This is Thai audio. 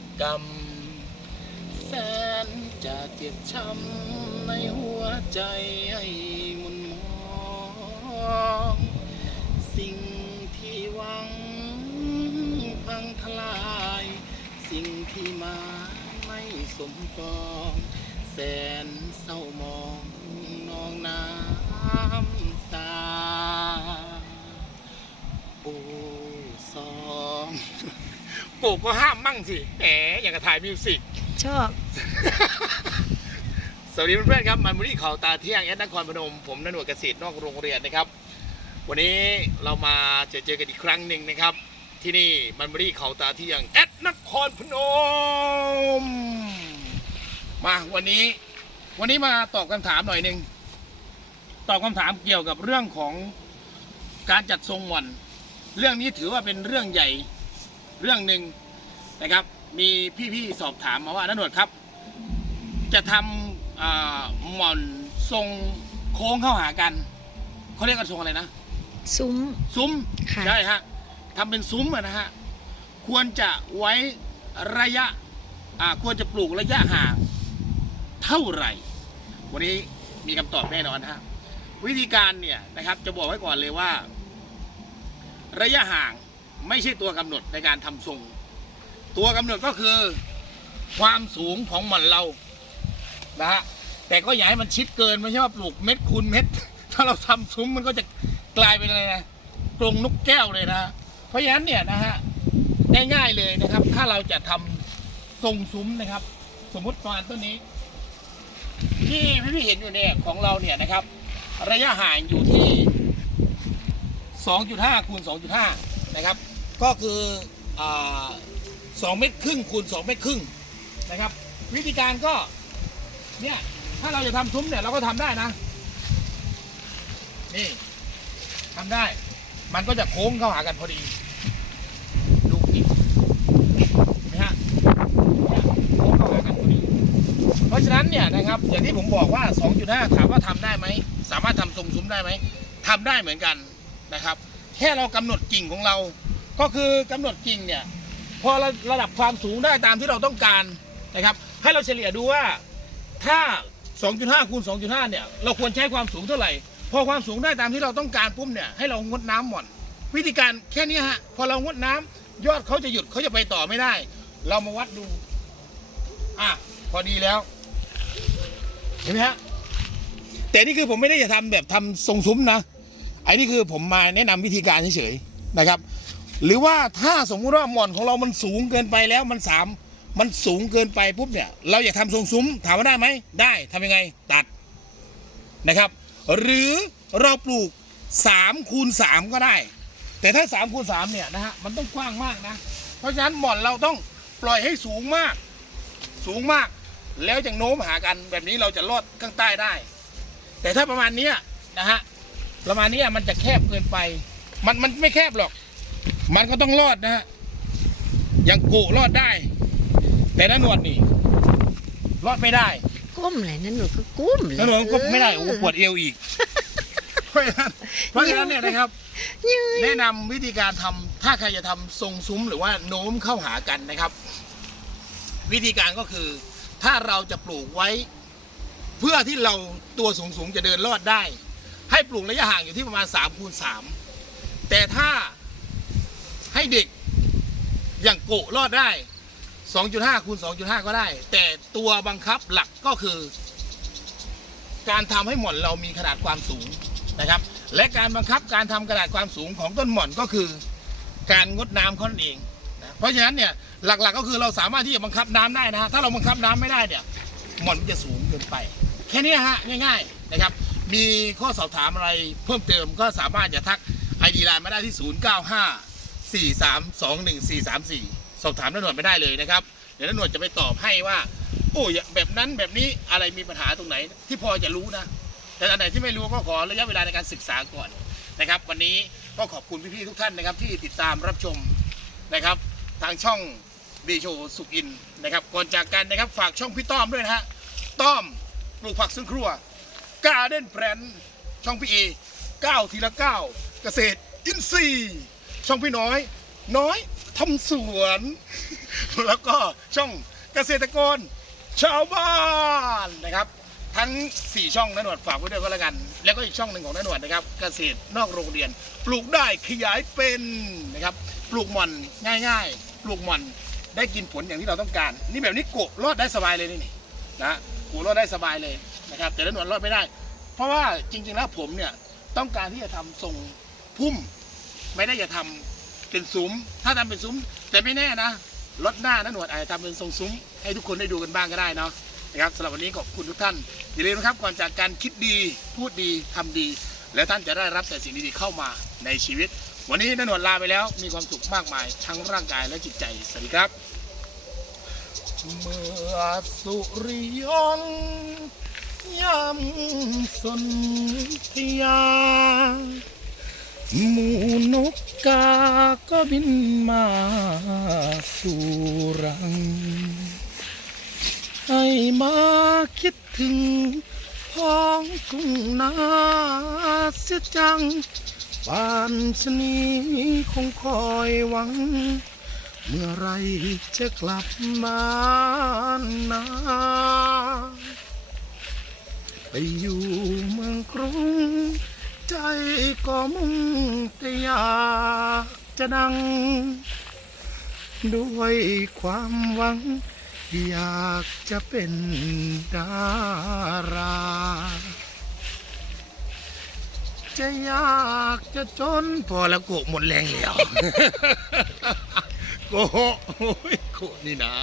ปกรรม แสนจะเจ็บช้ำในหัวใจให้มุนมองสิ่งที่หวังพังทลาย สิ่งที่มาไม่สมปอง แสนเศร้ามอง โกก็ห้ามมั่งสิแหมอย่างกับถ่ายมิวสิก ชอบ สวัสดีเพื่อนๆครับมันบุรีเขาตาเที่ยงแอดนครพนม ผมนนวดเกษตรนอกโรงเรียนนะครับ วันนี้เรามาเจอเจอกันอีกครั้งหนึ่งนะครับ ที่นี่มันบุรีเขาตาเที่ยงแอดนครพนม มาวันนี้ วันนี้มาตอบคำถามหน่อยหนึ่งตอบคำถามเกี่ยวกับเรื่องของการจัดทรงหม่อน เรื่องนี้ถือว่าเป็นเรื่องใหญ่ เรื่องหนึ่งนะครับ มีพี่ๆสอบถามมาว่านันวดครับ จะทำอ่าหม่อนทรงโค้งเข้าหากันเขาเรียกกันทรงอะไรนะซุ้ม ซุ้มค่ะ ใช่ฮะทำเป็นซุ้มอะนะฮะควรจะไว้ระยะอ่าควรจะปลูกระยะห่างเท่าไหร่ วันนี้มีคำตอบแน่นอนฮะวิธีการเนี่ยนะครับจะบอกไว้ก่อนเลยว่า ระยะห่าง ไม่ใช่ตัวกำหนดในการทำทรง ตัวกำหนดก็คือ ความสูงของหม่อนเรานะฮะแต่ก็อย่าให้มันชิดเกินไม่ใช่ว่าปลูกเม็ดคูณเม็ด ถ้าเราทำซุ้มมันก็จะกลายเป็นอะไรนะกรงนกแก้วเลยนะเพราะฉะนั้นเนี่ยนะฮะง่ายๆเลยนะครับ ถ้าเราจะทำทรงซุ้มนะครับ สมมติประมาณต้นนี้ ที่พี่ๆเห็นอยู่เนี่ยของเราเนี่ยนะครับ ระยะห่างอยู่ที่ 2.5คูณ2.5 นะครับ ก็คือสอ่า2เมตรครึ่งคูณ2เมตรครึ่งนะครับ วิธีการก็เนี่ยถ้าเราจะทำซุ้มเนี่ยเราก็ทำได้นะ นี่ทำได้ มันก็จะโค้งเข้าหากันพอดีดูอีกนไหมฮะเนี่ยโค้งเข้าหากันพอดี เพราะฉะนั้นเนี่ยนะครับ อย่างที่ผมบอกว่า 2.5 ถามว่าทำได้ไหมสามารถทำทรงซุ้มได้ไหมทำได้เหมือนกันนะครับ แค่เรากำหนดกิ่งของเรา ก็คือกำหนดกิ่งเนี่ยพอระระดับความสูงได้ตามที่เราต้องการนะครับ ให้เราเฉลี่ยดูว่าถ้า 2.5คูณ2.5 เนี่ย เราควรใช้ความสูงเท่าไหร่ พอความสูงได้ตามที่เราต้องการปุ๊บเนี่ยให้เรางดน้ำหม่อน วิธีการแค่นี้ฮะพอเรางดน้ำยอดเขาจะหยุดเขาจะไปต่อไม่ได้ เรามาวัดดู อะพอดีแล้ว เห็นไหมฮะแต่นี่คือผมไม่ได้จะทำแบบทำทรงซุ้มนะไอ้นี่คือผมมาแนะนำวิธีการเฉยๆนะครับ หรือว่าถ้าสมมุติว่าหม่อนของเรามันสูงเกินไปแล้วมันสามมันสูงเกินไปปุ๊บเนี่ย เราอยากทำทรงซุ้มถามว่าได้ไหมได้ทำยังไงตัดนะครับ หรือเราปลูก3คูณ3ก็ได้ แต่ถ้า3คูณ3เนี่ยนะฮะมันต้องกว้างมากนะ เพราะฉะนั้นหม่อนเราต้องปล่อยให้สูงมาก สูงมาก แล้วจะโน้มหากันแบบนี้เราจะรอดข้างใต้ได้ แต่ถ้าประมาณนี้นะฮะประมาณนี้มันจะแคบเกินไป มันมันไม่แคบหรอก มันก็ต้องรอดนะฮะอย่างกุรอดได้ แต่นันหนวดนี่ รอดไม่ได้ก้มเลยนั่นหนูก็ก้มเลยนันหนวดก็ไม่ได้โอ้โหปวดเอวอีกเพราะฉะนั้นเพราะฉะนั้นเนี่ยนะครับยืนแนะนำวิธีการทำถ้าใครจะทำทรงซุ้มหรือว่าโน้มเข้าหากันนะครับ วิธีการก็คือ ถ้าเราจะปลูกไว้ เพื่อที่เราตัวสูงสูงๆจะเดินรอดได้ ให้ปลูกระยะห่างอยู่ที่ประมาณ3คูณ3แต่ถ้า ให้เด็กอย่างโกะรอดได้ 2.5คูณ2.5 ก็ได้ แต่ตัวบังคับหลักก็คือ การทำให้หม่อนเรามีขนาดความสูงนะครับ และการบังคับการทำขนาดความสูงของต้นหม่อนก็คือ การงดน้ำเขานั่นเองนะเพราะฉะนั้นเนี่ยหลักๆก็คือเราสามารถที่จะบังคับน้ำได้นะฮะถ้าเราบังคับน้ำไม่ได้เนี่ยหม่อนมันจะสูงเกินไป แค่นี้ฮะง่าย ๆนะครับ มีข้อสอบถามอะไรเพิ่มเติมก็สามารถจะทักไอดีไลน์มาได้ที่ 095 4 3 2 1 4 3 4 สอบถามนักหนวดไม่ได้เลยนะครับ เดี๋ยวนักหนวดจะไปตอบให้ว่า โอ้ยแบบนั้นแบบนี้อะไรมีปัญหาตรงไหน ที่พอจะรู้นะ แต่อันไหนที่ไม่รู้ก็ขอระยะเวลาในการศึกษาก่อนนะครับ วันนี้ก็ขอบคุณพี่ๆทุกท่านนะครับ ที่ติดตามรับชมนะครับ ทางช่องดีโชสุกินนะครับ ก่อนจากกันนะครับฝากช่องพี่ต้อมด้วยนะฮะต้อมปลูกผักสวนครัวการ์เด้นแพลนช่องพี่เอก้าทีละก้าเกษตรอินทรีย์ ช่องพี่น้อย น้อยทำสวน แล้วก็ช่องเกษตรกร ชาวบ้านนะครับ ทั้ง 4 ช่องนหนวดฝากไว้ด้วยก็แล้วกัน แล้วก็อีกช่องหนึ่งของนหนวดนะครับ เกษตรนอกโรงเรียน ปลูกได้ขยายเป็นนะครับ ปลูกหม่อนง่ายๆ ปลูกหม่อนได้กินผลอย่างที่เราต้องการ นี่แบบนี้โกะรอดได้สบายเลยนี่นี่นะโกะรอดได้สบายเลยนะครับ แต่นหนวดรอดไม่ได้ เพราะว่าจริงๆแล้วผมเนี่ยต้องการที่จะทำทรงพุ่ม ไม่ได้จะทำเป็นซุ้ม ถ้าทำเป็นซุ้ม แต่ไม่แน่นะรถหน้านะหนวดอาจจะทำเป็นทรงซุ้ม ให้ทุกคนได้ดูกันบ้างก็ได้เนาะนะครับสำหรับวันนี้ขอบคุณทุกท่าน อย่าลืมนะครับก่อนจากการคิดดีพูดดีทำดี แล้วท่านจะได้รับแต่สิ่งดีๆเข้ามาในชีวิต วันนี้นหนวดลาไปแล้วมีความสุขมากมาย ทั้งร่างกายและจิตใจสวัสดีครับเมื่อสุริยนยำสนธยา หมูนกกาก็บินมาสู่รัง ให้มาคิดถึงพ้องกุ้งนาเสียจังปานชนีคงคอยหวัง เมื่อไรจะกลับมานาไปอยู่เมืองกรุง ใจก็มุ่งแต่อยากจะดัง ด้วยความหวัง อยากจะเป็นดารา จะอยากจะจน พอแล้วโกะหมดแรงแล้ว โกะโอ้ยโกะนี่นะ